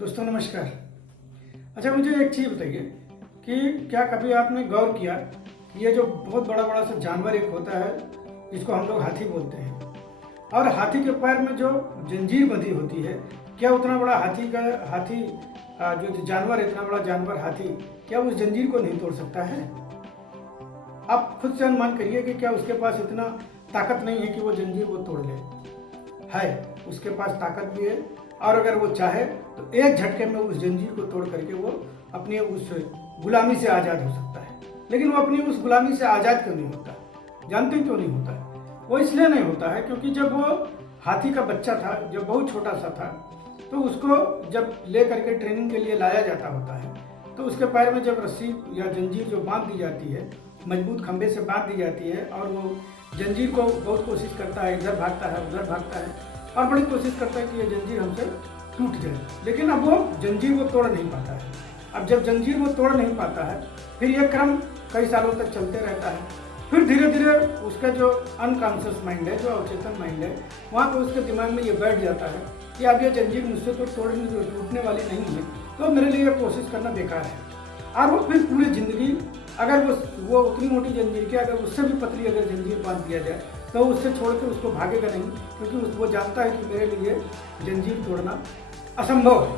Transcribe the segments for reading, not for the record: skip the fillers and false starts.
दोस्तों नमस्कार। अच्छा, मुझे एक चीज़ बताइए कि क्या कभी आपने गौर किया कि ये जो बहुत बड़ा बड़ा सा जानवर एक होता है जिसको हम लोग हाथी बोलते हैं, और हाथी के पैर में जो जंजीर बंधी होती है, क्या उतना बड़ा हाथी जो जानवर, इतना बड़ा जानवर हाथी, क्या उस जंजीर को नहीं तोड़ सकता है? आप खुद से अनुमान करिए कि क्या उसके पास इतना ताकत नहीं है कि वो जंजीर को तोड़ ले। है, उसके पास ताकत भी है, और अगर वो चाहे तो एक झटके में उस जंजीर को तोड़ करके वो अपनी उस गुलामी से आज़ाद हो सकता है। लेकिन वो अपनी उस गुलामी से आज़ाद क्यों नहीं होता? जानते क्यों नहीं होता है? वो इसलिए नहीं होता है क्योंकि जब वो हाथी का बच्चा था, जब बहुत छोटा सा था, तो उसको जब ले करके ट्रेनिंग के लिए लाया जाता होता है, तो उसके पैर में जब रस्सी या जंजीर जो बांध दी जाती है, मजबूत खंभे से बांध दी जाती है, और वो जंजीर को बहुत कोशिश करता है, इधर भागता है उधर भागता है, और बड़ी कोशिश करता है कि ये जंजीर हमसे टूट जाए, लेकिन अब वो जंजीर को तोड़ नहीं पाता है। अब जब जंजीर वो तोड़ नहीं पाता है, फिर यह क्रम कई सालों तक चलते रहता है। फिर धीरे धीरे उसका जो अनकॉन्शियस माइंड है, जो अवचेतन माइंड है, वहाँ पर उसके दिमाग में ये बैठ जाता है कि अब ये जंजीर मुझसे तो टूटने वाली नहीं है, तो मेरे लिए कोशिश करना बेकार है। और वो फिर पूरी ज़िंदगी, अगर वो उतनी मोटी जंजीर की, अगर उससे भी पतली अगर जंजीर बांध दिया जाए, तो उससे छोड़ के उसको भागेगा नहीं, क्योंकि वो जानता है कि मेरे लिए जंजीर तोड़ना असंभव है,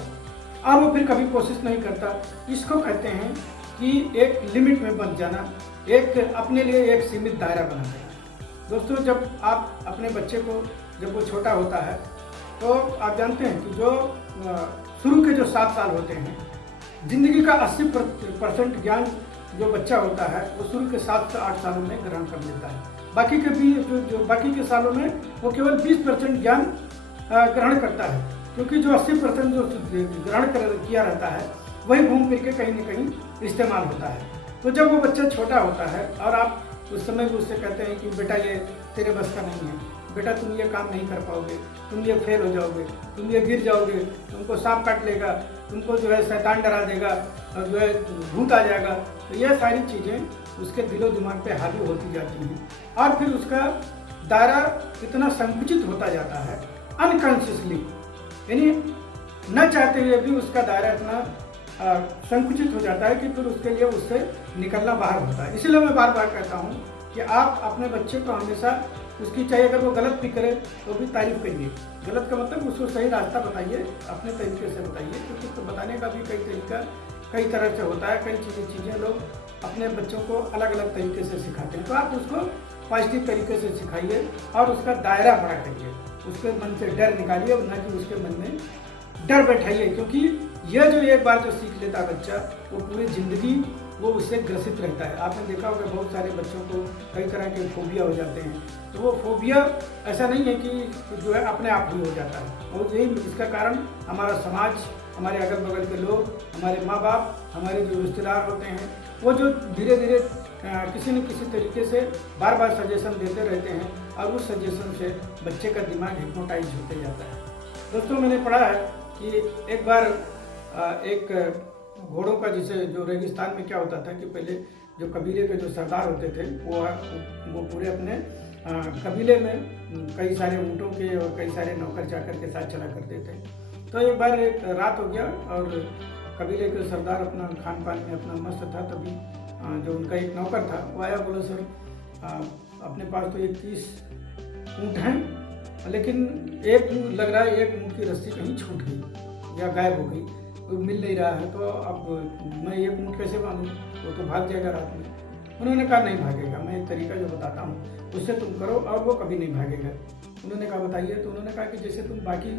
और वो फिर कभी कोशिश नहीं करता। इसको कहते हैं कि एक लिमिट में बंध जाना, एक अपने लिए एक सीमित दायरा बना देना। दोस्तों, जब आप अपने बच्चे को, जब वो छोटा होता है, तो आप जानते हैं कि जो शुरू के जो 7 साल होते हैं, जिंदगी का 80% ज्ञान जो बच्चा होता है वो शुरू के 7 से 8 सालों में ग्रहण कर लेता है। बाकी के भी जो बाकी के सालों में वो केवल 20% ज्ञान ग्रहण करता है, क्योंकि जो 80% जो ग्रहण किया रहता है वही घूम फिर के कहीं न कहीं इस्तेमाल होता है। तो जब वो बच्चा छोटा होता है और आप उस समय भी उससे कहते हैं कि बेटा ये तेरे बस का नहीं है, बेटा तुम ये काम नहीं कर पाओगे, तुम ये फेल हो जाओगे, तुम ये गिर जाओगे, तुमको सांप काट लेगा, तुमको जो है शैतान डरा देगा, और जो है भूत आ जाएगा। तो ये सारी चीज़ें उसके दिलो दिमाग पे हावी होती जाती हैं, और फिर उसका दायरा इतना संकुचित होता जाता है अनकॉन्शियसली, यानी न चाहते हुए भी उसका दायरा इतना संकुचित हो जाता है कि फिर उसके लिए उससे निकलना बाहर होता है। इसलिए मैं बार बार कहता हूँ कि आप अपने बच्चे को हमेशा उसकी, चाहे अगर वो गलत भी करे तो भी तारीफ करिए। गलत का मतलब उसको सही रास्ता बताइए, अपने तरीके से बताइए, क्योंकि उसको बताने का भी कई तरह से होता है। कई चीज़ें लोग अपने बच्चों को अलग अलग तरीके से सिखाते हैं, तो आप उसको पॉजिटिव तरीके से सिखाइए और उसका दायरा बड़ा करिए, उसके मन से डर निकालिए, और न कि उसके मन में डर बैठाइए, क्योंकि यह जो एक बार जो सीख लेता बच्चा, वो पूरी ज़िंदगी वो उससे ग्रसित रहता है। आपने देखा होगा बहुत सारे बच्चों को कई तरह के फोबिया हो जाते हैं, तो वो फोबिया ऐसा नहीं है कि जो है अपने आप ही हो जाता है, और यही इसका कारण हमारा समाज, हमारे अगल बगल के लोग, हमारे माँ बाप, हमारे जो रिश्तेदार होते हैं, वो जो धीरे धीरे किसी न किसी तरीके से बार बार सजेशन देते रहते हैं, और उस सजेशन से बच्चे का दिमाग हिप्नोटाइज होते जाता है। दोस्तों, मैंने पढ़ा है कि एक बार एक घोड़ों का, जिसे जो रेगिस्तान में क्या होता था कि पहले जो कबीले के जो सरदार होते थे वो पूरे अपने कबीले में कई सारे ऊँटों के और कई सारे नौकर चाकर के साथ चला करते थे। तो एक बार एक रात हो गया और कबीले के सरदार अपना खान पान में अपना मस्त था, तभी जो उनका एक नौकर था वो आया, बोला सर अपने पास तो 21 ऊँट हैं, लेकिन एक लग रहा है एक ऊँट की रस्सी कहीं छूट गई या गायब हो गई, तो मिल नहीं रहा है, तो अब मैं एक ऊँट कैसे बांधूँ, वो तो भाग जाएगा रात में। उन्होंने कहा नहीं भागेगा, मैं एक तरीका जो बताता हूँ उससे तुम करो और वो कभी नहीं भागेगा। उन्होंने कहा बताइए, तो उन्होंने कहा कि जैसे तुम बाकी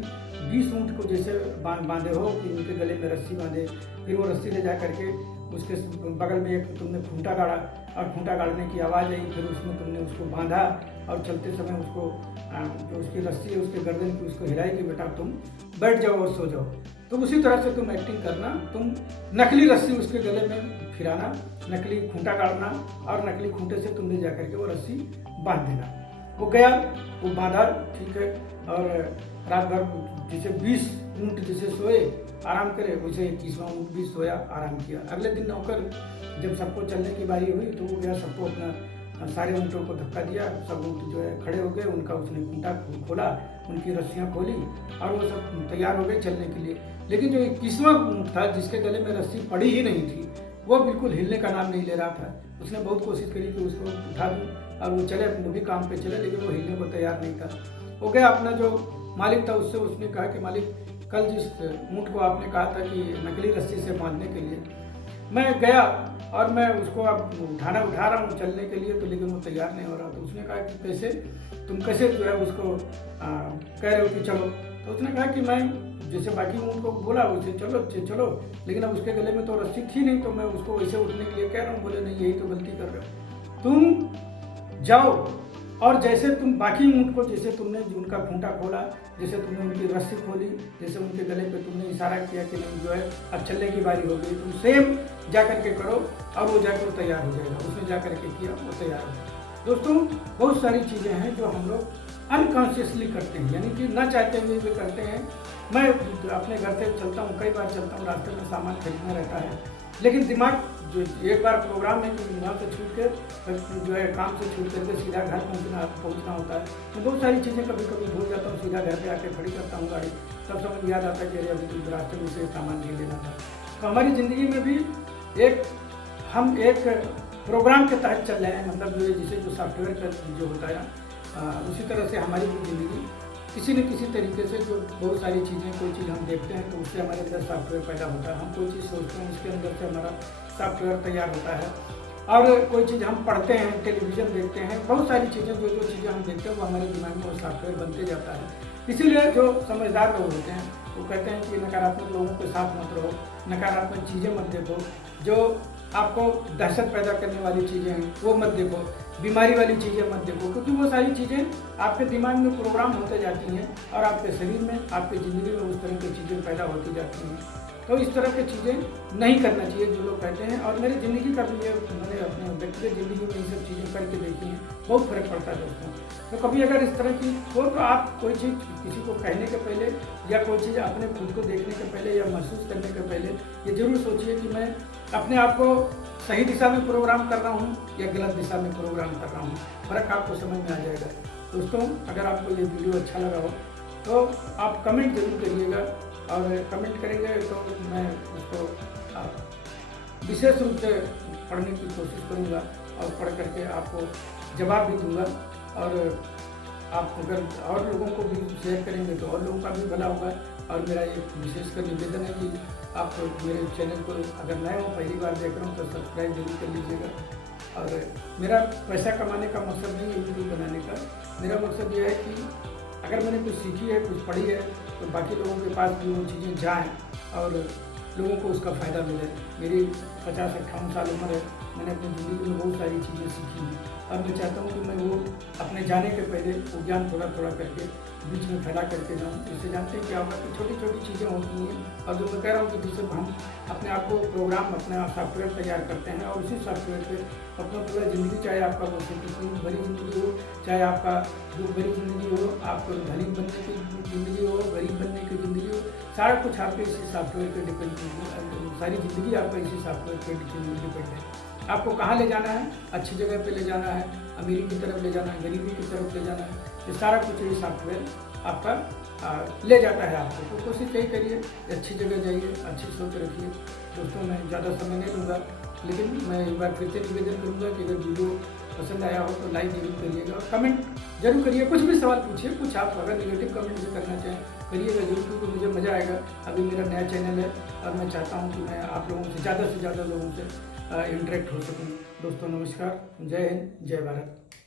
20 ऊँट को जैसे बांधे हो कि उनके गले में रस्सी बांधे, फिर वो रस्सी ले जा करके उसके बगल में एक तुमने खूंटा गाड़ा, और खूंटा गाड़ने की आवाज़ आई, फिर उसमें तुमने उसको बांधा, और चलते समय उसको जो उसकी रस्सी है उसके गर्दन की उसको हिलाई कि बेटा तुम बैठ जाओ और सो जाओ। तो उसी तरह से तुम एक्टिंग करना, तुम नकली रस्सी उसके गले में फिराना, नकली खूंटा गाड़ना, और नकली खूंटे से तुम ले जा करके वो रस्सी बांध देना। वो गया, वो बांधा, ठीक है, और रात भर जैसे 20 ऊँट जैसे सोए आराम करे, वैसे 21वां ऊँट भी सोया, आराम किया। अगले दिन नौकर जब सबको चलने की बारी हुई तो वो गया, सबको अपना सारे ऊँटों को धक्का दिया, सब ऊँट जो है खड़े हो गए, उनका उसने खूंटा खोला, उनकी रस्सियाँ खोली, और वो सब तैयार हो गए चलने के लिए। लेकिन जो 21वां ऊँट था जिसके गले में रस्सी पड़ी ही नहीं थी, वो बिल्कुल हिलने का नाम नहीं ले रहा था। उसने बहुत कोशिश करी कि उसको उठा दूँ और वो चले, वो भी काम पे चले, लेकिन वो हिलने को तैयार नहीं था। वो गया, अपना जो मालिक था उससे उसने कहा कि मालिक, कल जिस ऊँट को आपने कहा था कि नकली रस्सी से बांधने के लिए, मैं गया और मैं उसको अब उठा रहा हूँ चलने के लिए, तो लेकिन वो तैयार नहीं हो रहा। तो उसने कहा कि कैसे, तुम कैसे जो है उसको कह रहे हो कि चलो। तो उसने कहा कि मैं जैसे बाकी ऊँट को बोला उसे चलो, लेकिन अब उसके गले में तो रस्सी थी नहीं, तो मैं उसको वैसे उठने के लिए कह रहा हूँ। बोले नहीं, यही तो गलती कर रहे हो, तुम जाओ और जैसे तुम बाकी ऊँट को, जैसे तुमने उनका खूंटा खोला, जैसे तुमने उनकी रस्सी खोली, जैसे उनके गले पे तुमने इशारा किया कि नहीं जो है अब चलने की बारी हो गई, तुम सेम जा कर के करो और वो जाकर तैयार हो जाएगा। उसने जा कर के किया, वो तैयार हो गया। दोस्तों, बहुत सारी चीज़ें हैं जो हम लोग अनकॉन्शियसली करते हैं, यानी कि ना चाहते हुए भी करते हैं। मैं अपने घर से चलता हूँ, कई बार चलता हूँ, रास्ते में सामान खरीदना रहता है, लेकिन दिमाग जो एक बार प्रोग्राम है कि वहाँ से छूट के जो है काम से छूट करके सीधा घर पहुँचना होता है। तो बहुत सारी चीज़ें कभी कभी भूल जाता हूँ, सीधा घर पे आके खड़ी करता हूँ गाड़ी, तब समझ याद आता है कि अरे अभी तो रास्ते में से सामान नहीं लेना था। तो हमारी ज़िंदगी में भी हम एक प्रोग्राम के तहत चल रहे हैं, मतलब जो है जिसे जो सॉफ्टवेयर का जो होता है उसी तरह से हमारी भी ज़िंदगी किसी न किसी तरीके से, जो बहुत सारी चीज़ें, कोई चीज़ हम देखते हैं तो उससे हमारे अंदर सॉफ्टवेयर पैदा होता है, हम कोई चीज़ सोचते हैं उसके अंदर से हमारा सॉफ्टवेयर तैयार होता है, और कोई चीज़ हम पढ़ते हैं, टेलीविज़न देखते हैं, बहुत सारी चीज़ें, जो चीज़ें हम देखते हैं वो हमारे दिमाग में वो सॉफ्टवेयर बनते जाता है। इसीलिए जो समझदार लोग होते हैं वो कहते हैं कि नकारात्मक लोगों के साथ मत रहो, नकारात्मक चीज़ें मत देखो, जो आपको दहशत पैदा करने वाली चीज़ें हैं वो मत देखो, बीमारी वाली चीज़ें मत देखो, क्योंकि वो सारी चीज़ें आपके दिमाग में प्रोग्राम होते जाती हैं और आपके शरीर में, आपकी ज़िंदगी में उस तरह की चीज़ें पैदा होती जाती हैं। तो इस तरह की चीज़ें नहीं करना चाहिए जो लोग कहते हैं। और मेरी ज़िंदगी का भी, मैंने अपने व्यक्तिगत ज़िंदगी में ये सब चीज़ें करके देखी हैं, बहुत फर्क पड़ता है दोस्तों। तो कभी अगर इस तरह की हो तो आप कोई चीज़ किसी को कहने के पहले या कोई चीज़ अपने खुद को देखने के पहले या महसूस करने के पहले ये ज़रूर सोचिए कि मैं अपने आप को सही दिशा में प्रोग्राम कर रहा हूँ या गलत दिशा में प्रोग्राम कर रहा हूँ। फ़र्क आपको समझ में आ जाएगा। दोस्तों, अगर आपको ये वीडियो अच्छा लगा हो तो आप कमेंट जरूर करिएगा, और कमेंट करेंगे तो मैं उसको विशेष रूप से पढ़ने की कोशिश करूँगा और पढ़ करके आपको जवाब भी दूँगा। और आप अगर और लोगों को भी शेयर करेंगे तो और लोगों का भी भला होगा। और मेरा ये विशेषकर निवेदन है कि आप मेरे चैनल को अगर नए हो, पहली बार देख रहे हो, तो सब्सक्राइब जरूर कर लीजिएगा। और मेरा पैसा कमाने का मकसद नहीं है वीडियो बनाने का, मेरा मकसद ये है कि अगर मैंने कुछ सीखी है, कुछ पढ़ी है, तो बाकी लोगों के पास भी वो चीज़ें जाएँ और लोगों को उसका फ़ायदा मिले। मेरी 50-58 साल उम्र है, मैंने अपनी ज़िंदगी में बहुत सारी चीज़ें सीखी हैं और मैं चाहता हूँ कि मैं वो अपने जाने के पहले वो ज्ञान थोड़ा थोड़ा करके बीच में फैला करके जाऊँ। इससे जानते हैं क्या होगा कि छोटी छोटी चीज़ें होती हैं, और जो मैं कह रहा हूँ कि जिससे हम अपने आप को प्रोग्राम, अपना सॉफ्टवेयर तैयार करते हैं और उसी सॉफ्टवेयर पर अपना पूरा ज़िंदगी, चाहे आपका वो भरी ज़िंदगी हो, चाहे आपका दुख भरी ज़िंदगी हो, आपको धनिक बनने की ज़िंदगी हो, गरीब बनने की ज़िंदगी हो, सारा कुछ आपके इसी सॉफ्टवेयर पर डिपेंड है। सारी ज़िंदगी आपका इसी सॉफ्टवेयर पर डिपेंड है। आपको कहाँ ले जाना है, अच्छी जगह पे ले जाना है, अमीरी की तरफ ले जाना है, गरीबी की तरफ ले जाना है, ये सारा कुछ ये सॉफ्टवेयर आपका ले जाता है आपको। तो कोशिश यही करिए, अच्छी जगह जाइए, अच्छी सोच रखिए। दोस्तों, मैं ज़्यादा समय नहीं लूँगा, लेकिन मैं एक बार फिर से निवेदन करूँगा कि अगर वीडियो पसंद आया हो तो लाइक जरूर करिएगा और कमेंट जरूर करिए। कुछ भी सवाल पूछिए, कुछ आप अगर निगेटिव कमेंट भी करना चाहें करिएगा जरूर, क्योंकि मुझे मज़ा आएगा। अभी मेरा नया चैनल है और मैं चाहता हूँ कि मैं आप लोगों से ज़्यादा लोगों से इंटरेक्ट हो सकूँ। दोस्तों नमस्कार, जय हिंद, जय भारत।